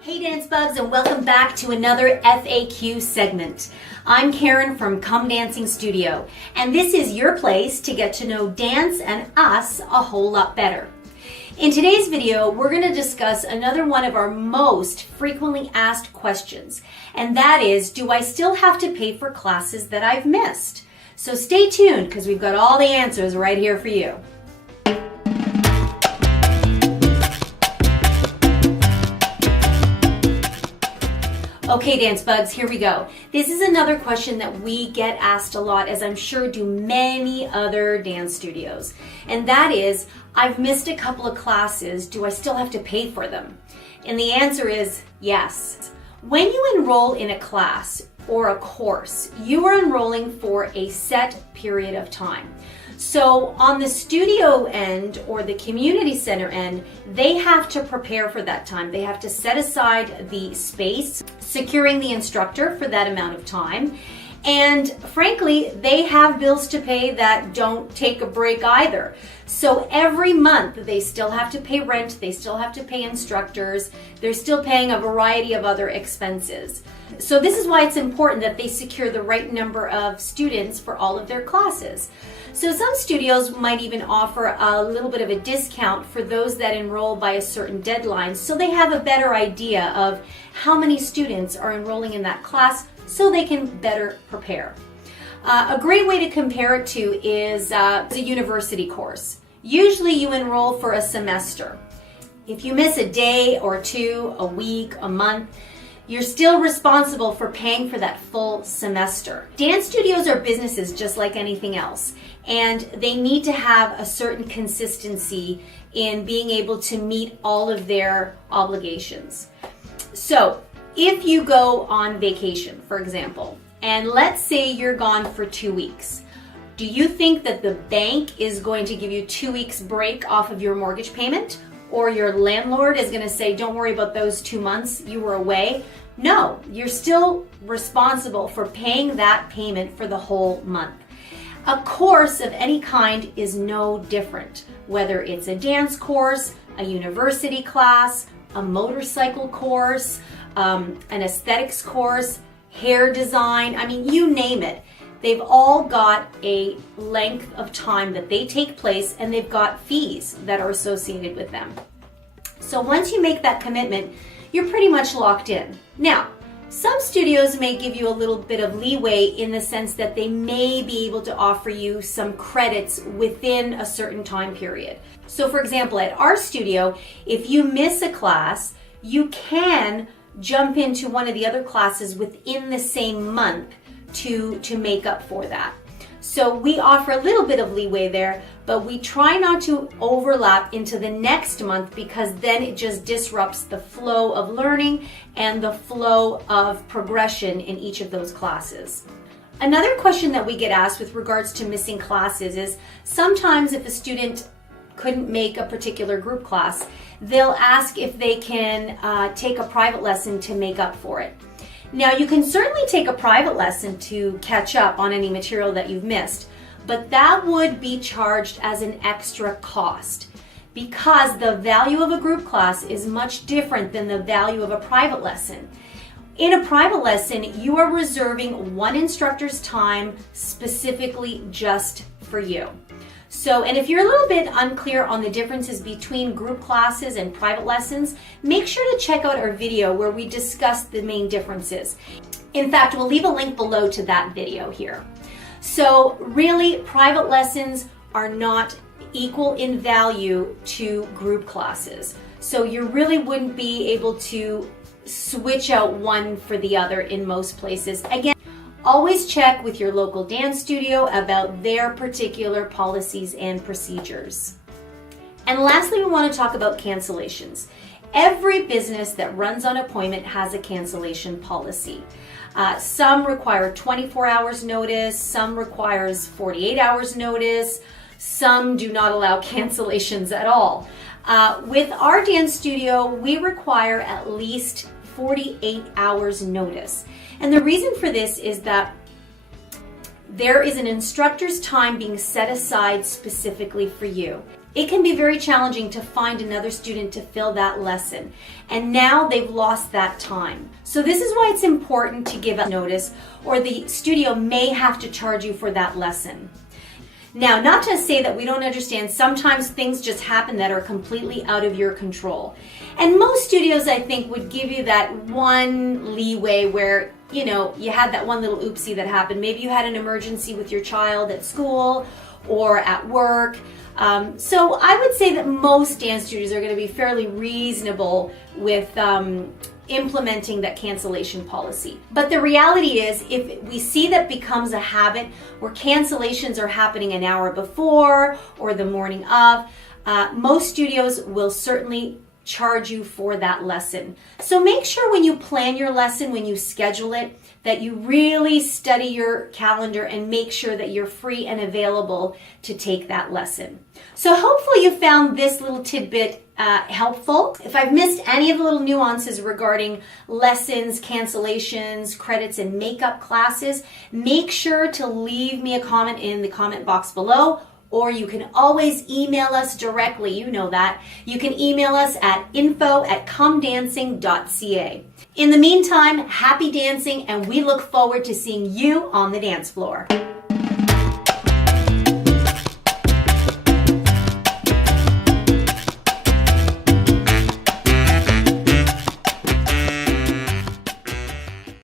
Hey Dance Bugs, and welcome back to another FAQ segment. I'm Karen from Come Dancing Studio, and this is your place to get to know dance and us a whole lot better. In today's video, we're going to discuss another one of our most frequently asked questions, and that is, do I still have to pay for classes that I've missed? So stay tuned, because we've got all the answers right here for you. Okay, Dance Bugs, here we go. This is another question that we get asked a lot, as I'm sure do many other dance studios. And that is, I've missed a couple of classes, do I still have to pay for them? And the answer is yes. When you enroll in a class or a course, you are enrolling for a set period of time. So on the studio end or the community center end, they have to prepare for that time. They have to set aside the space, securing the instructor for that amount of time. And frankly, they have bills to pay that don't take a break either. So every month they still have to pay rent, they still have to pay instructors, they're still paying a variety of other expenses. So this is why it's important that they secure the right number of students for all of their classes. So some studios might even offer a little bit of a discount for those that enroll by a certain deadline, so they have a better idea of how many students are enrolling in that class so they can better prepare. A great way to compare it to is a university course. Usually you enroll for a semester. If you miss a day or two, a week, a month, you're still responsible for paying for that full semester. Dance studios are businesses just like anything else, and they need to have a certain consistency in being able to meet all of their obligations. So if you go on vacation, for example, and let's say you're gone for 2 weeks, do you think that the bank is going to give you 2 weeks break off of your mortgage payment? Or your landlord is going to say, don't worry about those 2 months you were away? No, you're still responsible for paying that payment for the whole month. A course of any kind is no different, whether it's a dance course, a university class, a motorcycle course, an aesthetics course, hair design, I mean, you name it. They've all got a length of time that they take place, and they've got fees that are associated with them. So once you make that commitment, you're pretty much locked in. Now, some studios may give you a little bit of leeway in the sense that they may be able to offer you some credits within a certain time period. So for example, at our studio, if you miss a class, you can jump into one of the other classes within the same month to make up for that. So we offer a little bit of leeway there, but we try not to overlap into the next month, because then it just disrupts the flow of learning and the flow of progression in each of those classes. Another question that we get asked with regards to missing classes is, sometimes if a student couldn't make a particular group class, they'll ask if they can take a private lesson to make up for it. Now, you can certainly take a private lesson to catch up on any material that you've missed, but that would be charged as an extra cost, because the value of a group class is much different than the value of a private lesson. In a private lesson, you are reserving one instructor's time specifically just for you. So, and if you're a little bit unclear on the differences between group classes and private lessons, make sure to check out our video where we discuss the main differences. In fact, we'll leave a link below to that video here. So really, private lessons are not equal in value to group classes. So you really wouldn't be able to switch out one for the other in most places. Again, always check with your local dance studio about their particular policies and procedures. And lastly, we want to talk about cancellations. Every business that runs on appointment has a cancellation policy. Some require 24 hours notice, some requires 48 hours notice, some do not allow cancellations at all. With our dance studio, we require at least 48 hours notice. And the reason for this is that there is an instructor's time being set aside specifically for you. it can be very challenging to find another student to fill that lesson. And now they've lost that time. So this is why it's important to give a notice, or the studio may have to charge you for that lesson. Now, not to say that we don't understand, sometimes things just happen that are completely out of your control. And most studios, I think, would give you that one leeway where, you know, you had that one little oopsie that happened. Maybe you had an emergency with your child at school or at work. So I would say that most dance studios are going to be fairly reasonable with implementing that cancellation policy. But the reality is, if we see that becomes a habit where cancellations are happening an hour before or the morning of, most studios will certainly charge you for that lesson. So make sure when you plan your lesson, when you schedule it, that you really study your calendar and make sure that you're free and available to take that lesson. So hopefully you found this little tidbit helpful. If I've missed any of the little nuances regarding lessons, cancellations, credits, and makeup classes, make sure to leave me a comment in the comment box below, or you can always email us directly. You know that. You can email us at info@comedancing.ca. In the meantime, happy dancing, and we look forward to seeing you on the dance floor.